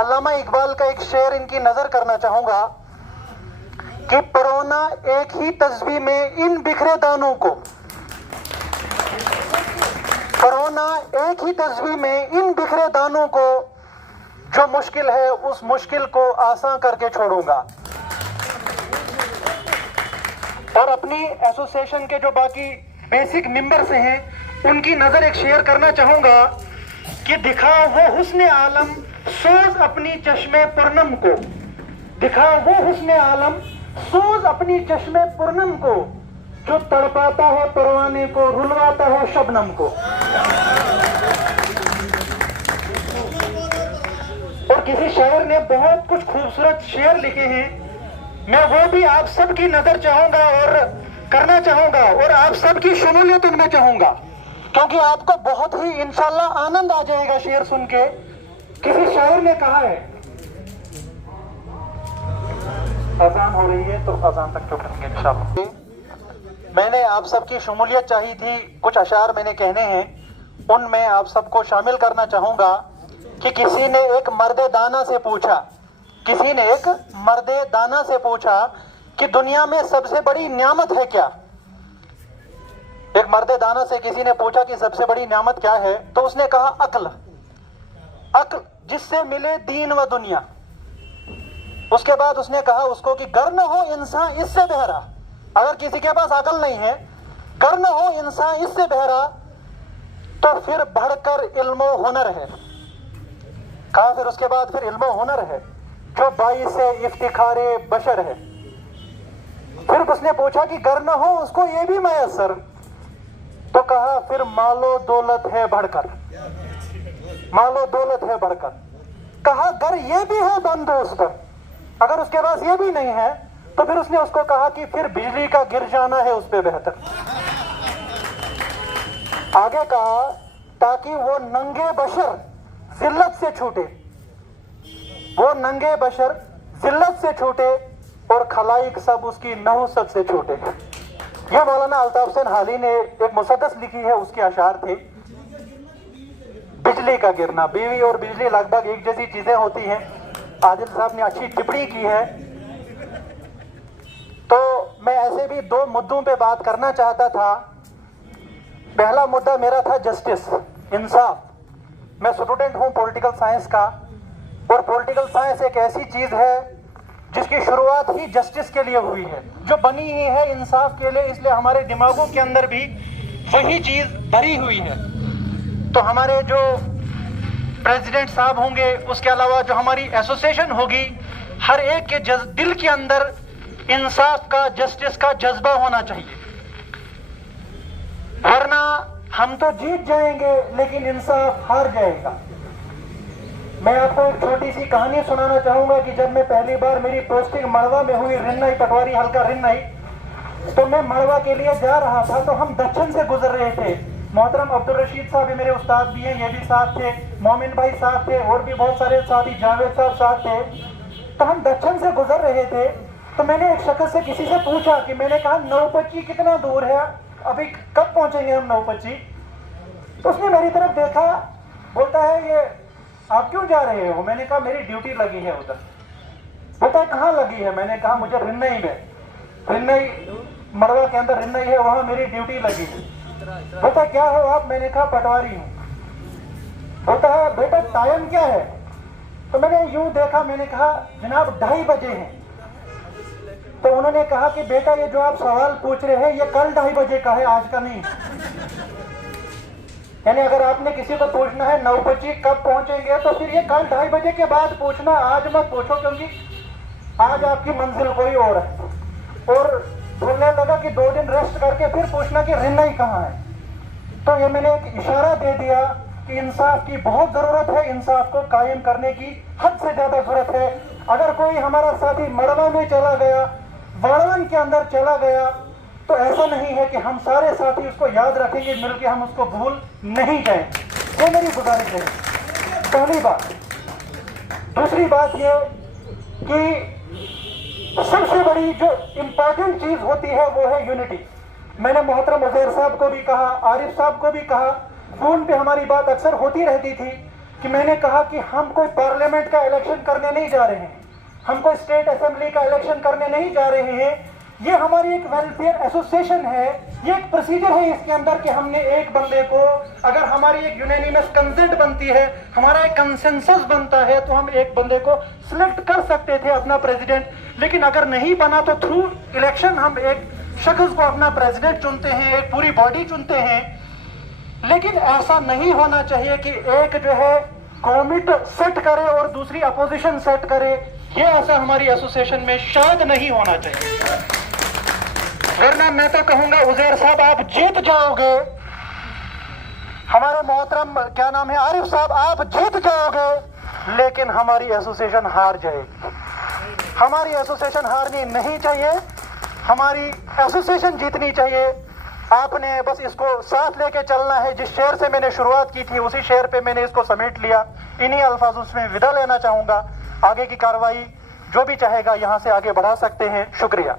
अल्लामा इकबाल का एक शेर इनकी नजर करना चाहूंगा कि परोना एक ही तस्बीह में इन बिखरे दानों को, परोना एक ही तस्बीह में इन बिखरे दानों को, जो मुश्किल है उस मुश्किल को आसान करके छोड़ूंगा। और अपनी एसोसिएशन के जो बाकी बेसिक मेंबर्स हैं उनकी नजर एक शेयर करना चाहूंगा कि दिखाओ वो हुस्न आलम सोज अपनी चश्मे पूर्णम को, दिखाओ वो हुस्न आलम सोज अपनी चश्मे पूर्णम को, जो तड़पाता है परवाने को, रुलवाता है शबनम को। और किसी शायर ने बहुत कुछ खूबसूरत शेर लिखे हैं, मैं वो भी आप सबकी नजर चाहूंगा और करना चाहूंगा और आप सबकी शमूलियत उनमें चाहूंगा, क्योंकि आपको बहुत ही इंशाल्लाह आनंद आ जाएगा शेर सुन के। किसी शायर ने कहा है, अजान हो रही है तो अजान तक चुप रहेंगे इंशाल्लाह। मैंने आप सबकी शमूलियत चाही थी, कुछ अशार मैंने कहने हैं, उनमें आप सबको शामिल करना चाहूंगा कि किसी ने एक मर्दे दाना से पूछा, किसी ने एक मर्दे दाना से पूछा कि दुनिया में सबसे बड़ी नियामत है क्या। एक मर्दे दाना से किसी ने पूछा कि सबसे बड़ी नियामत क्या है, तो उसने कहा अक्ल, अक्ल जिससे मिले दीन व दुनिया। उसके बाद उसने कहा उसको कि गर न हो इंसान इससे बहरा, अगर किसी के पास अकल नहीं है, गर न हो इंसान इससे बहरा, तो फिर बढ़कर इल्मो हुनर है। कहा फिर उसके बाद फिर इल्मो हुनर है जो बाइस इफ्तिखारे बशर है। फिर उसने पूछा कि गर न हो उसको ये भी मैसर, तो कहा फिर मालो दौलत है बढ़कर, मालो दौलत है बढ़कर। कहा गर ये भी है बंदो उस पर, अगर उसके पास ये भी नहीं है तो फिर उसने उसको कहा कि फिर बिजली का गिर जाना है उस पे बेहतर। आगे कहा ताकि वो नंगे बशर जिल्लत से छूटे, वो नंगे बशर जिल्लत से छूटे और खलाइक सब उसकी नहुसत से छूटे। यह मौलाना अल्ताफ हुसैन हाली ने एक मुसद्दस लिखी है, उसके अशार थे। बिजली का गिरना, बीवी और बिजली लगभग एक जैसी चीजें होती हैं। आदिल साहब ने अच्छी टिप्पणी की है। तो मैं ऐसे भी दो मुद्दों पे बात करना चाहता था। पहला मुद्दा मेरा था जस्टिस, इंसाफ। मैं स्टूडेंट हूं पॉलिटिकल साइंस का, और पॉलिटिकल साइंस एक ऐसी चीज है जिसकी शुरुआत ही जस्टिस के लिए हुई है, जो बनी ही है इंसाफ के लिए, इसलिए हमारे दिमागों के अंदर भी वही चीज भरी हुई है। तो हमारे जो प्रेसिडेंट साहब होंगे, उसके अलावा जो हमारी एसोसिएशन होगी, हर एक के दिल के अंदर इंसाफ का, जस्टिस का जज्बा होना चाहिए, वरना हम तो जीत जाएंगे लेकिन इंसाफ हार जाएगा। मैं आपको एक छोटी सी कहानी सुनाना चाहूंगा कि जब मैं पहली बार मेरी पोस्टिंग मड़वा में हुई, रिन्नई पटवारी हल्का रिन्नई, तो मैं मड़वा के लिए जा रहा था। तो हम दक्षिण से गुजर रहे थे। मोहतरम अब्दुल रशीद साहब भी मेरे उस्ताद भी हैं, ये भी साथ थे, मोमिन भाई साथ थे, और भी बहुत सारे साथी, जावेद साहब साथ थे। तो हम दक्षिण से गुजर रहे थे। तो मैंने एक शख्स से किसी से पूछा कि, मैंने कहा नौपच्ची कितना दूर है, अभी कब पहुंचेंगे हम नौपच्ची। तो उसने मेरी तरफ देखा, बोलता है ये आप क्यों जा रहे हो। मैंने कहा मेरी ड्यूटी लगी है उधर। बोलता है कहाँ लगी है। मैंने कहा मुझे रिन्नई में, रिन्नई मड़वा के अंदर रिन्नई है, वहां मेरी ड्यूटी लगी है। बोलता क्या हो आप। मैंने कहा पटवारी हूँ। बोलता है बेटा टाइम क्या है। तो मैंने यूं देखा, मैंने कहा जनाब 2:30 बजे हैं। तो उन्होंने कहा कि बेटा ये जो आप सवाल पूछ रहे हैं ये कल 2:30 बजे का है, आज का नहीं। यानी अगर आपने किसी को पूछना है नौपच्ची कब पहुंचेंगे, तो फिर ये कल 2:30 बजे के बाद पूछना, आज मत पूछो, क्योंकि आज आपकी मंजिल कोई और है। और बोलने लगा कि 2 दिन रेस्ट करके फिर पूछना कि रिन्नई कहाँ है। तो ये मैंने एक इशारा दे दिया कि इंसाफ की बहुत जरूरत है, इंसाफ को कायम करने की हद से ज्यादा जरूरत है। अगर कोई हमारा साथी मड़वा में चला गया, वाड़वन के अंदर चला गया, तो ऐसा नहीं है कि हम सारे साथी उसको याद रखेंगे, मिलकर हम उसको भूल नहीं जाएंगे। ये मेरी गुजारिश है, पहली बात। दूसरी बात ये कि सबसे बड़ी जो इम्पोर्टेंट चीज होती है वो है यूनिटी। मैंने मोहतरम उजैर साहब को भी कहा, आरिफ साहब को भी कहा, फोन पे हमारी बात अक्सर होती रहती थी कि मैंने कहा कि हम कोई पार्लियामेंट का इलेक्शन करने नहीं जा रहे हैं, हम कोई स्टेट असेंबली का इलेक्शन करने नहीं जा रहे हैं। ये हमारी एक वेलफेयर एसोसिएशन है, ये एक प्रोसीजर है इसके अंदर कि हमने एक बंदे को, अगर हमारी एक यूनानिमस कंसेंट बनती है, हमारा एक कंसेंसस बनता है, तो हम एक बंदे को सिलेक्ट कर सकते थे अपना प्रेसिडेंट। लेकिन अगर नहीं बना तो थ्रू इलेक्शन हम एक शख्स को अपना प्रेसिडेंट चुनते हैं, एक पूरी बॉडी चुनते हैं। लेकिन ऐसा नहीं होना चाहिए कि एक जो है कमिट सेट करे और दूसरी अपोजिशन सेट करे। ये ऐसा हमारी एसोसिएशन में शायद नहीं होना चाहिए, वरना मैं तो कहूंगा उजैर साहब आप जीत जाओगे, हमारे मोहतरम क्या नाम है आरिफ साहब आप जीत जाओगे, लेकिन हमारी एसोसिएशन हार जाएगी। हमारी एसोसिएशन हारनी नहीं चाहिए, हमारी एसोसिएशन जीतनी चाहिए। आपने बस इसको साथ लेके चलना है। जिस शेर से मैंने शुरुआत की थी उसी शेर पे मैंने इसको समेट लिया। इन्हीं अल्फाजों में विदा लेना चाहूंगा। आगे की कार्रवाई जो भी चाहेगा यहाँ से आगे बढ़ा सकते हैं। शुक्रिया।